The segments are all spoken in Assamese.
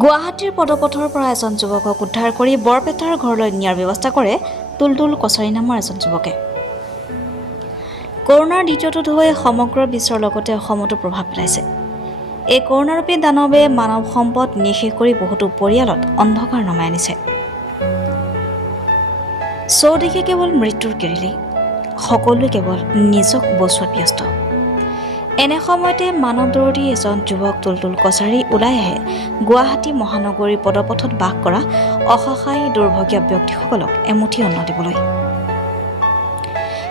গুৱাহাটীৰ পদপথৰ পৰা এজন যুৱকক উদ্ধাৰ কৰি বৰপেটাৰ ঘৰলৈ নিয়াৰ ব্যৱস্থা কৰে তুলতুল কছাৰী নামৰ এজন যুৱকে। কৰোনাৰ দ্বিতীয়টো ঢৌৱে সমগ্ৰ বিশ্বৰ লগতে অসমতো প্ৰভাৱ পেলাইছে। এই কৰোনাৰূপী দানৱে মানৱ সম্পদ নিঃশেষ কৰি বহুতো পৰিয়ালত অন্ধকাৰ নমাই আনিছে। চৌদিশে কেৱল মৃত্যুৰ কেৰিলি, সকলোৱে কেৱল নিজক বচোৱাত ব্যস্ত। এনে সময়তে মানৱদৰদী এজন যুৱক তুলতুল কছাৰী ওলাই আহে গুৱাহাটী মহানগৰীৰ পদপথত বাস কৰা অসহায় দুৰ্ভগীয়া ব্যক্তিসকলক এমুঠি অন্ন দিবলৈ।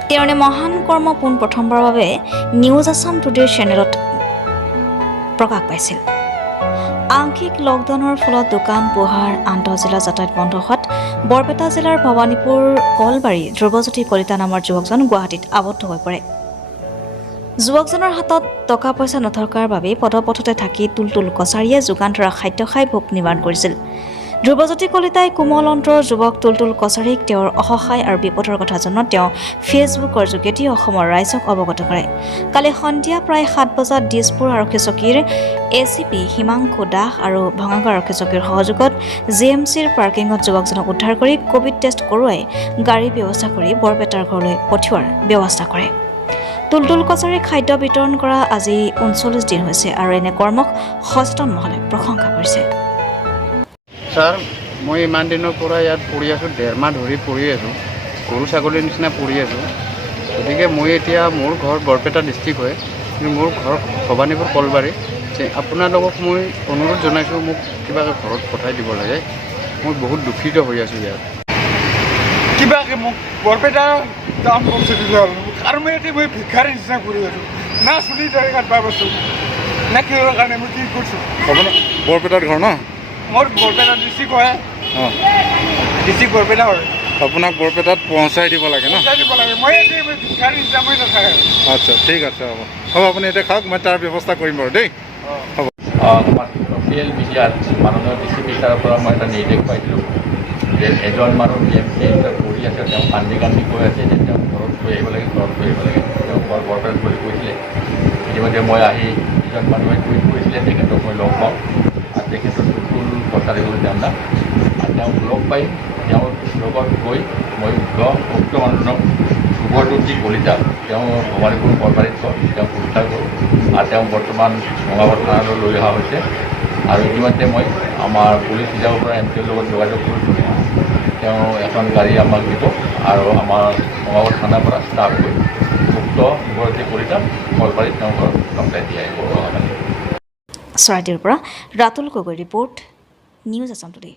তেওঁৰ মহান কৰ্ম পোনপ্ৰথমবাৰৰ বাবে নিউজ আছাম টুডেৰ চেনেলত প্ৰকাশ পাইছিল। আংশিক লকডাউনৰ ফলত দোকান পোহাৰ আন্তঃজিলা যাতায়াত বন্ধ হোৱাত বৰপেটা জিলাৰ ভৱানীপুৰ কলবাৰী ধ্ৰুৱজ্যোতি কলিতা নামৰ যুৱকজন গুৱাহাটীত আবদ্ধ হৈ পৰে। যুৱকজনৰ হাতত টকা পইচা নথকাৰ বাবে পদপথতে থাকি তুলতুল কছাৰীয়ে যোগান ধৰা খাদ্য খাই ভোক নিবাৰণ কৰিছিল। ধ্ৰুৱজ্যোতি কলিতাই কোমল অন্তৰৰ যুৱক তুলতুল কছাৰীক তেওঁৰ অসহায় আৰু বিপদৰ কথা জনাত তেওঁ ফেচবুকৰ যোগেদি অসমৰ ৰাইজক অৱগত কৰে। কালি সন্ধিয়া প্ৰায় 7 বজাত দিছপুৰ আৰক্ষী চকীৰ ACP হিমাংশু দাস আৰু ভঙাগড় আৰক্ষী চকীৰ সহযোগত GMCৰ পাৰ্কিঙত যুৱকজনক উদ্ধাৰ কৰি কোভিড টেষ্ট কৰোৱাই গাড়ীৰ ব্যৱস্থা কৰি বৰপেটাৰ ঘৰলৈ পঠিওৱাৰ ব্যৱস্থা কৰে। তুলতুল কছাৰীক খাদ্য বিতৰণ কৰা আজি 39 দিন হৈছে আৰু এনে কৰ্মক সচেতন মহলে প্ৰশংসা কৰিছে। ছাৰ, মই ইমান দিনৰ পৰা ইয়াত পঢ়ি আছোঁ, 1.5 মাহ ধৰি পঢ়ি আছোঁ, গৰু ছাগলীৰ নিচিনা পঢ়ি আছোঁ। গতিকে মই এতিয়া মোৰ ঘৰ বৰপেটা ডিষ্ট্ৰিক্ট হয়, কিন্তু মোৰ ঘৰ ভৱানীপুৰ কলবাৰী। আপোনালোকক মই অনুৰোধ জনাইছোঁ, মোক কিবাকৈ ঘৰত পঠাই দিব লাগে। মই বহুত দুখিত হৈ আছোঁ ইয়াত। কিবাকৈ মোক বৰপেটা টাউন পঞ্চায়ত দিলে হ'ল আৰু মই এতিয়া মই ভিক্ষাৰীৰ নিচিনা কৰি আছোঁ, না চুলি দাড়ি কাটবা পাইছোঁ না কিহৰ কাৰণে মই কি কৰিছোঁ। আপোনাৰ বৰপেটাৰ ঘৰ ন? মোৰ বৰপেটা ডিষ্ট্ৰিক্ট হয়। অঁ, ডিষ্ট্ৰিক্ট বৰপেটা হয়। আপোনাক বৰপেটাত পहुঁচাই দিব লাগে ন? পঞ্চায়ত দিব লাগে। মই এতিয়া ভিক্ষাৰীৰ নিচিনা মই নাথাকে। আচ্ছা, ঠিক আছে, হ'ব আপুনি এতিয়া খাওক, মই তাৰ ব্যৱস্থা কৰিম বাৰু দেই। হ'ব। আমাৰ ছ'চিয়েল মিডিয়াত মাননীয় ডিচি ছাৰৰ পৰা মই এটা নিৰ্দেশ পাইছিলোঁ যে এজন মানুহ GMC পঢ়ি আছে, তেওঁ কান্দি কান্দি কৈ আছে যে তেওঁ ঘৰত থৈ আহিব লাগে, ঘৰত থৈ আহিব লাগে। তেওঁ ঘৰ বৰপেটাত বুলি কৈছিলে। ইতিমধ্যে মই আহি ইজন মানুহে টুইট কৰিছিলে, তেখেতক মই লগ পাওঁ আৰু তেখেতৰ তুলতুল কছাৰী হ'ল তেওঁৰ নাম। আৰু তেওঁক লগ পাই তেওঁৰ লগত গৈ মই উক্ত মানুহজনক ধ্ৰুৱজ্যোতি কলিতা, তেওঁ ভৱানীপুৰ কলবাৰীত ঘৰ, তেওঁক উদ্ধাৰ কৰোঁ আৰু তেওঁ বৰ্তমান ভঙাগড় থানালৈ লৈ অহা হৈছে। আৰু ইতিমধ্যে মই আমাৰ পুলিচ বিভাগৰ পৰা MPৰ লগত যোগাযোগ কৰিছোঁ। তেওঁ এখন গাড়ী আমাক দিব আৰু আমাৰ ভঙাগড় থানাৰ পৰা ষ্টাফ গৈ উক্ত ধ্ৰুৱজ্যোতি কলিতা কলবাৰীত তেওঁ ঘৰত কমপ্লেইন দি আহিব। চৰাইদেউৰ পৰা Ratul Gogoi report, news Assam today.